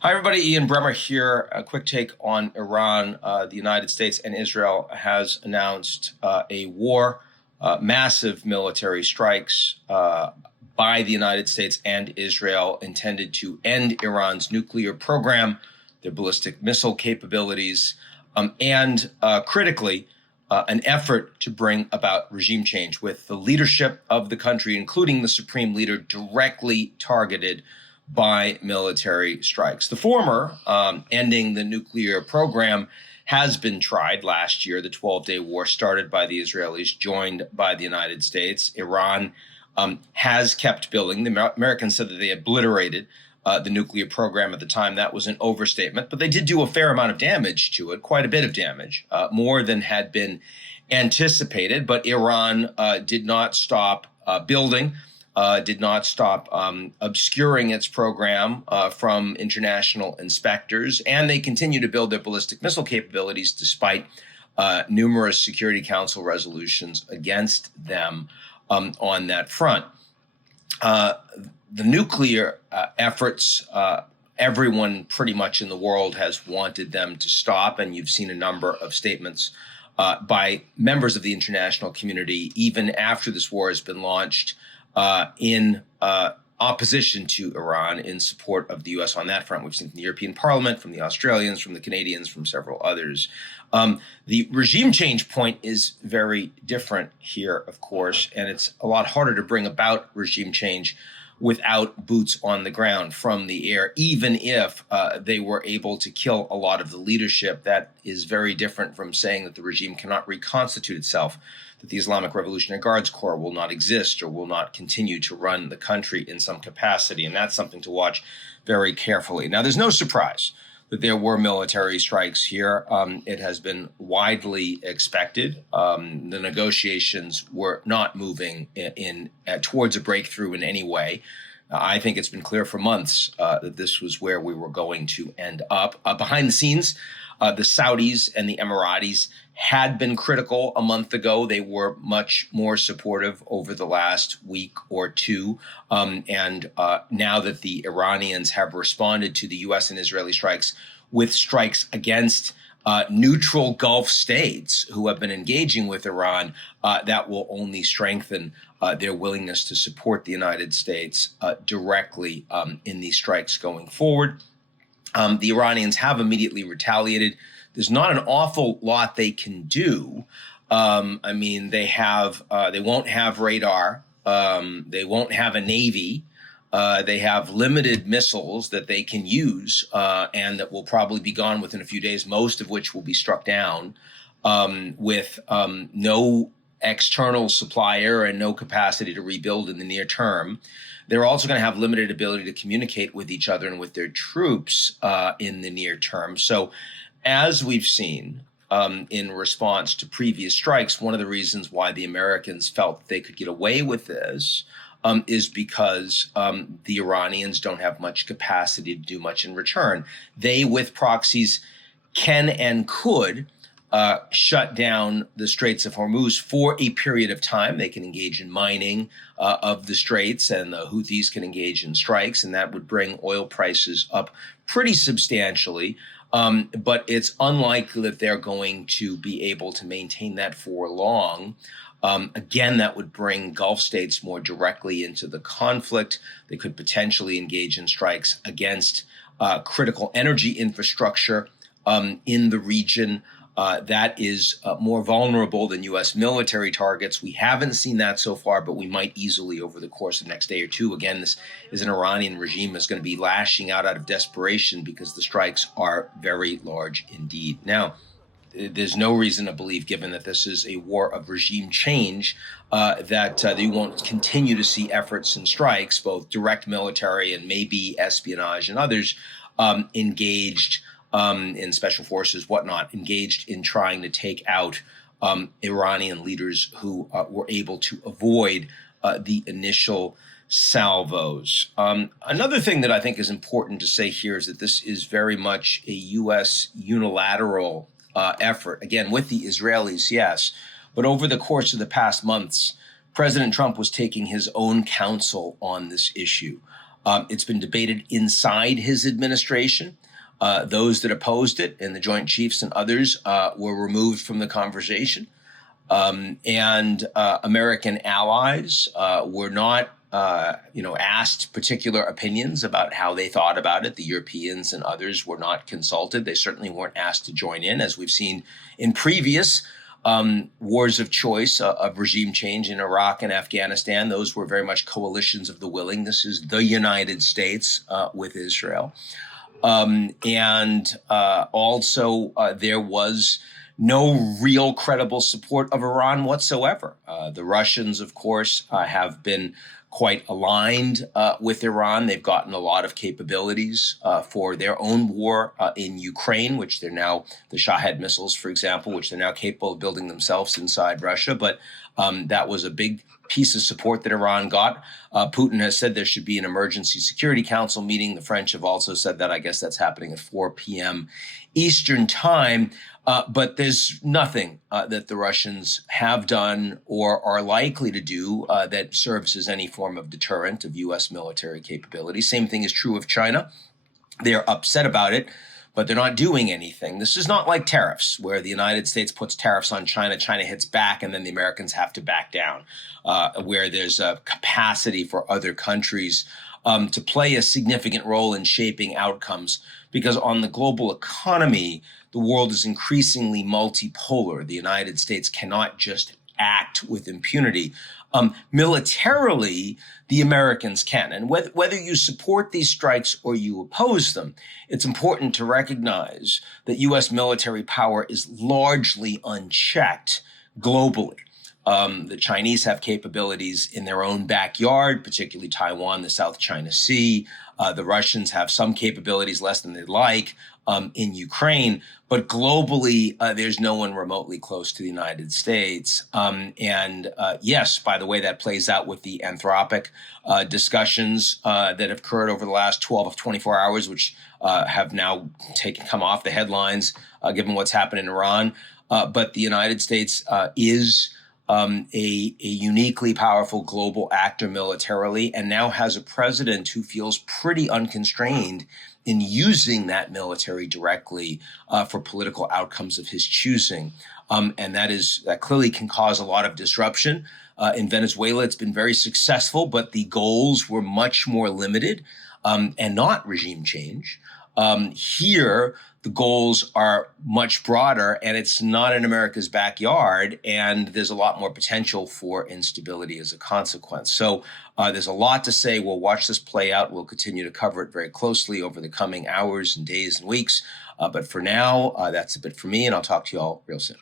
Hi, everybody. Ian Bremmer here. A quick take on Iran. The United States and Israel has announced a war, massive military strikes by the United States and Israel intended to end Iran's nuclear program, their ballistic missile capabilities, and critically, an effort to bring about regime change with the leadership of the country, including the supreme leader, directly targeted by military strikes. The former, ending the nuclear program, has been tried last year. The 12-day war started by the Israelis, joined by the United States. Iran has kept building. The Americans said that they obliterated the nuclear program at the time. That was an overstatement, but they did do a fair amount of damage to it, quite a bit of damage, more than had been anticipated. But Iran did not stop building. Did not stop obscuring its program from international inspectors, and they continue to build their ballistic missile capabilities despite numerous Security Council resolutions against them on that front. The nuclear efforts, everyone pretty much in the world has wanted them to stop, and you've seen a number of statements by members of the international community, even after this war has been launched, in opposition to Iran, in support of the U.S. on that front. We've seen from the European Parliament, from the Australians, from the Canadians, from several others. The regime change point is very different here, of course, and it's a lot harder to bring about regime change without boots on the ground from the air, even if they were able to kill a lot of the leadership. That is very different from saying that the regime cannot reconstitute itself, that the Islamic Revolutionary Guard Corps will not exist or will not continue to run the country in some capacity. And that's something to watch very carefully. Now, there's no surprise that there were military strikes here. It has been widely expected. The negotiations were not moving towards a breakthrough in any way. I think it's been clear for months that this was where we were going to end up. Behind the scenes, the Saudis and the Emiratis had been critical a month ago. They were much more supportive over the last week or two. And now that the Iranians have responded to the U.S. and Israeli strikes with strikes against neutral Gulf states who have been engaging with Iran, that will only strengthen their willingness to support the United States directly in these strikes going forward. The Iranians have immediately retaliated. There's not an awful lot they can do. I mean, they won't have radar. They won't have a navy. They have limited missiles that they can use and that will probably be gone within a few days, most of which will be struck down with no external supplier and no capacity to rebuild in the near term. They're also going to have limited ability to communicate with each other and with their troops in the near term. So as we've seen in response to previous strikes, one of the reasons why the Americans felt they could get away with this is because the Iranians don't have much capacity to do much in return. They, with proxies, can and could shut down the Straits of Hormuz for a period of time. They can engage in mining of the straits, and the Houthis can engage in strikes, and that would bring oil prices up pretty substantially. But it's unlikely that they're going to be able to maintain that for long. Again, that would bring Gulf states more directly into the conflict. They could potentially engage in strikes against critical energy infrastructure in the region. That is more vulnerable than U.S. military targets. We haven't seen that so far, but we might easily over the course of the next day or two. Again, this is an Iranian regime that's going to be lashing out of desperation because the strikes are very large indeed. Now, there's no reason to believe, given that this is a war of regime change, that you won't continue to see efforts and strikes, both direct military and maybe espionage and others, engaged in special forces, whatnot, engaged in trying to take out Iranian leaders who were able to avoid the initial salvos. Another thing that I think is important to say here is that this is very much a U.S. unilateral effort, again, with the Israelis, yes, but over the course of the past months, President Trump was taking his own counsel on this issue. It's been debated inside his administration. Those that opposed it and the Joint Chiefs and others were removed from the conversation. And American allies were not, asked particular opinions about how they thought about it. The Europeans and others were not consulted. They certainly weren't asked to join in, as we've seen in previous wars of choice of regime change in Iraq and Afghanistan. Those were very much coalitions of the willing. This is the United States with Israel. Also, there was no real credible support of Iran whatsoever. The Russians, of course, have been quite aligned with Iran. They've gotten a lot of capabilities for their own war in Ukraine, which they're now, the Shahed missiles, for example, which they're now capable of building themselves inside Russia. But that was a big piece of support that Iran got. Putin has said there should be an emergency security council meeting. The French have also said that. I guess that's happening at 4 p.m. Eastern time. But there's nothing that the Russians have done or are likely to do that serves as any form of deterrent of U.S. military capability. Same thing is true of China. They're upset about it, but they're not doing anything. This is not like tariffs, where the United States puts tariffs on China, China hits back, and then the Americans have to back down, where there's a capacity for other countries to play a significant role in shaping outcomes. Because on the global economy, the world is increasingly multipolar. The United States cannot just act with impunity. Militarily, the Americans can. And whether you support these strikes or you oppose them, it's important to recognize that U.S. military power is largely unchecked globally. The Chinese have capabilities in their own backyard, particularly Taiwan, the South China Sea. The Russians have some capabilities, less than they'd like, in Ukraine. But globally, there's no one remotely close to the United States. Yes, by the way, that plays out with the Anthropic discussions that have occurred over the last 12 of 24 hours, which have now come off the headlines, given what's happened in Iran. But the United States is a uniquely powerful global actor militarily, and now has a president who feels pretty unconstrained in using that military directly for political outcomes of his choosing. And that clearly can cause a lot of disruption. In Venezuela, it's been very successful, but the goals were much more limited and not regime change. Here, the goals are much broader, and it's not in America's backyard, and there's a lot more potential for instability as a consequence. So there's a lot to say. We'll watch this play out. We'll continue to cover it very closely over the coming hours and days and weeks. But for now, that's a bit for me, and I'll talk to you all real soon.